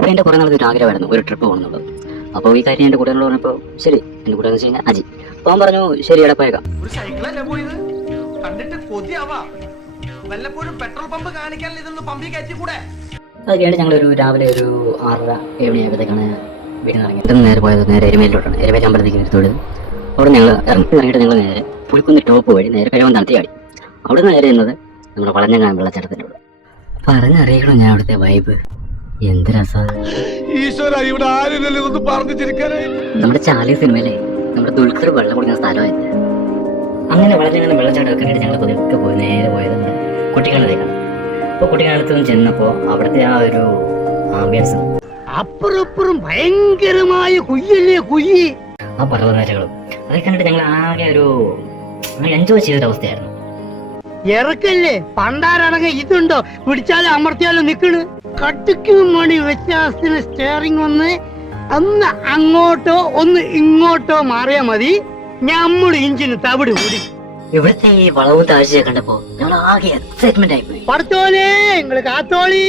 അപ്പോൾ എൻ്റെ കുറേ നാളത്തെ ഒരു ആഗ്രഹമായിരുന്നു ഒരു ട്രിപ്പ് പോകണമെന്നുള്ളത്. അപ്പോൾ ഈ കാര്യം എൻ്റെ കൂട്ടുകാരോട് പറഞ്ഞപ്പോൾ ശരി, എൻ്റെ കൂട്ടുകാരെന്ന് വെച്ച് കഴിഞ്ഞാൽ അജി. അപ്പോൾ അവൻ പറഞ്ഞു ശരി എടാ പോയേക്കാം. അത് കഴിഞ്ഞിട്ട് ഞങ്ങളൊരു രാവിലെ ഒരു 6:30 7 മണിയായപ്പോഴത്തേക്കാണ് വീട്ടിൽ നിന്ന് ഇറങ്ങി. ഇവിടുന്ന് നേരെ പോയത് നേരെ എരുമേലിലോട്ടാണ്. എരുമേലി അമ്പലത്തേക്ക് തൊഴുത് അവിടെ ഞങ്ങൾ ഇറങ്ങിയിട്ട് ഞങ്ങൾ നേരെ പുലിക്കുന്ന് ടോപ്പ് വഴി നേരെ കഴിവൻ തണുത്തി ആടി. അവിടെ നിന്ന് നേരെ എന്നത് നമ്മുടെ വളഞ്ഞങ്ങാൻ വെള്ളച്ചാട്ടത്തിൻ്റെ അവിടെ. പറഞ്ഞറിയിക്കണം ഞാൻ അവിടുത്തെ വൈബ് എന്ത് രസമാണ്. നമ്മുടെ ചാലി സിനിമയിലെ നമ്മുടെ ദുൽഖർ വെള്ളം കുടിക്കുന്ന സ്ഥലമായത്. അങ്ങനെ വളഞ്ഞങ്ങനെ വെള്ളച്ചാട്ടമൊക്കെ ആയിട്ട് ഞങ്ങൾ പതുക്കെ പോയി നേരെ പോയത് നമ്മുടെ കുട്ടിക്കാനത്തേക്കാണ്. അപ്പോൾ കുട്ടിക്കാനത്ത് ചെന്നപ്പോൾ അവിടുത്തെ ആ ഒരു ആംബിയൻസ് അപ്പുറപ്പുറം ഭയങ്കരമായ കുയ്യല്ലേ ആ പർവ്വതനിരകളും അതൊക്കെ കണ്ടിട്ട് ഞങ്ങൾ ആകെ ഒരു എൻജോയ് ചെയ്തൊരവസ്ഥയായിരുന്നു. ഇറക്കല്ലേ പണ്ടാരടങ്ങ ഇതുണ്ടോ പിടിച്ചാലും അമർത്തിയാലും നിക്കണ്. കട്ടിക്കും മണി വ്യത്യാസത്തിന് സ്റ്റിയറിംഗ് ഒന്ന് അങ്ങോട്ടോ ഒന്ന് ഇങ്ങോട്ടോ മാറിയാ മതി, ഞമ്മള് ഇഞ്ചിന് തവിട് കൂടി. ഇവിടുത്തെ ഈ വളവും താഴ്ചയൊക്കെ കണ്ടപ്പോ ഞങ്ങൾ ആകെ എക്സൈറ്റ്മെന്റ് ആയിപ്പോയി. പടുത്തോലേ നിങ്ങള് കാത്തോളി.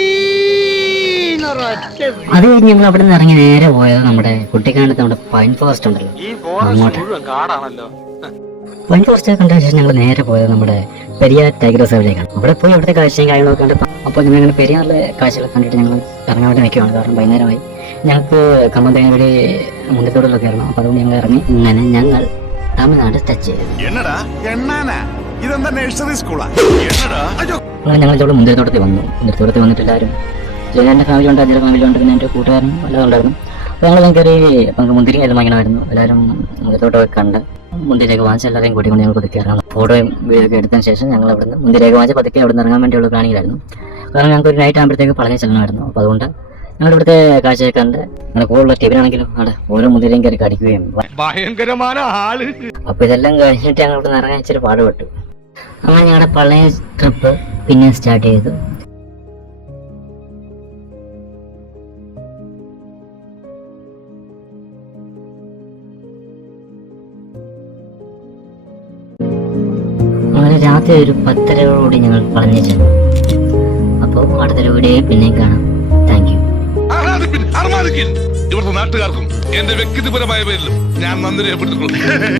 അത് കഴിഞ്ഞ് ഞങ്ങൾ അവിടെ നിന്ന് ഇറങ്ങി നേരെ പോയത് നമ്മുടെ കുട്ടിക്കാനത്ത് നമ്മുടെ പൈൻ ഫോറസ്റ്റ് ഉണ്ടല്ലോ അങ്ങോട്ട്. പൈൻ ഫോറസ്റ്റ് കണ്ട ശേഷം ഞങ്ങൾ നേരെ പോയത് നമ്മുടെ പെരിയാർ ടൈഗർ റിസർവിലേക്കാണ്. അവിടെ പോയി അവിടുത്തെ കാഴ്ചയും കാര്യങ്ങളൊക്കെ കണ്ടപ്പോൾ അപ്പോൾ ഞങ്ങൾ പെരിയാറിലെ കാഴ്ചകളൊക്കെ കണ്ടിട്ട് ഞങ്ങൾ ഇറങ്ങാൻ വേണ്ടി നിൽക്കുകയാണ്. കാരണം വൈകുന്നേരമായി ഞങ്ങൾക്ക് കമ്മന്തേങ്ങ വഴി മുണ്ടത്തോടിലൊക്കെ ഇറങ്ങണം. അപ്പോൾ അതുകൊണ്ട് ഞങ്ങൾ ഇറങ്ങി ഇങ്ങനെ ഞങ്ങൾ തമിഴ്നാട് ടച്ച് ചെയ്തു. അങ്ങനെ ഞങ്ങൾ ഇവിടെ മുന്തിരിത്തോട്ടത്തിൽ വന്നു. മുന്തിരിത്തോട്ടത്തിൽ വന്നിട്ട് എല്ലാവരും എൻ്റെ ഫാമിലി ഉണ്ട്, അജിയുടെ ഫാമിലി ഉണ്ട്, പിന്നെ എൻ്റെ കൂട്ടുകാരനും എല്ലാം ഉണ്ടായിരുന്നു. അപ്പോൾ ഞങ്ങൾ കയറി നമുക്ക് മുന്തിരി എല്ലാം വാങ്ങണമായിരുന്നു. എല്ലാവരും മുന്തിരിത്തോട്ടമൊക്കെ കണ്ട് മുന്തിരിയൊക്കെ വാങ്ങിച്ച് എല്ലാവരെയും കൂട്ടിക്കൊണ്ട് ഞങ്ങൾ പതുക്കെ ഇറങ്ങണം. ഫോട്ടോയും വീഡിയോ ഒക്കെ എടുത്തതിന് ശേഷം ഞങ്ങൾ അവിടുന്ന് മുന്തിരിയൊക്കെ വാങ്ങിച്ച് പതുക്കെ അവിടെ നിന്ന് ഇറങ്ങാൻ വേണ്ടിയുള്ള പ്ലാനിങ്ങിലായിരുന്നു. കാരണം ഞങ്ങൾക്ക് ഒരു നൈറ്റ് ആകുമ്പോഴത്തേക്ക് പളനി ചെല്ലണമായിരുന്നു. അപ്പോൾ അതുകൊണ്ട് ഞങ്ങൾ ഇവിടുത്തെ കാഴ്ചയൊക്കെ കണ്ട് അങ്ങനെ കൂടുതലുള്ള ടിവിനാണെങ്കിലും അവിടെ ഓരോ മുന്തിരിയും കയറി കടിക്കുകയും ഭയങ്കരമായ ആള്. അപ്പോൾ ഇതെല്ലാം കഴിഞ്ഞിട്ട് ഞങ്ങൾ ഇവിടെ നിന്ന് ഇറങ്ങാൻ ഇച്ചിരി പാടുപെട്ടു. അങ്ങനെ ഞങ്ങളുടെ പളനി ട്രിപ്പ് പിന്നെ സ്റ്റാർട്ട് ചെയ്തു. അങ്ങനെ രാത്രി ഒരു 10:30 ഞങ്ങൾ പളനി ചെന്നു. അപ്പോൾ അടുത്തൊരു വീഡിയോ പിന്നെയും കാണാം. Thank you. ഇവിടുത്തെ നാട്ടുകാർക്കും എന്റെ വ്യക്തിപരമായ പേരിലും ഞാൻ നന്ദി രേഖപ്പെടുത്തുന്നു.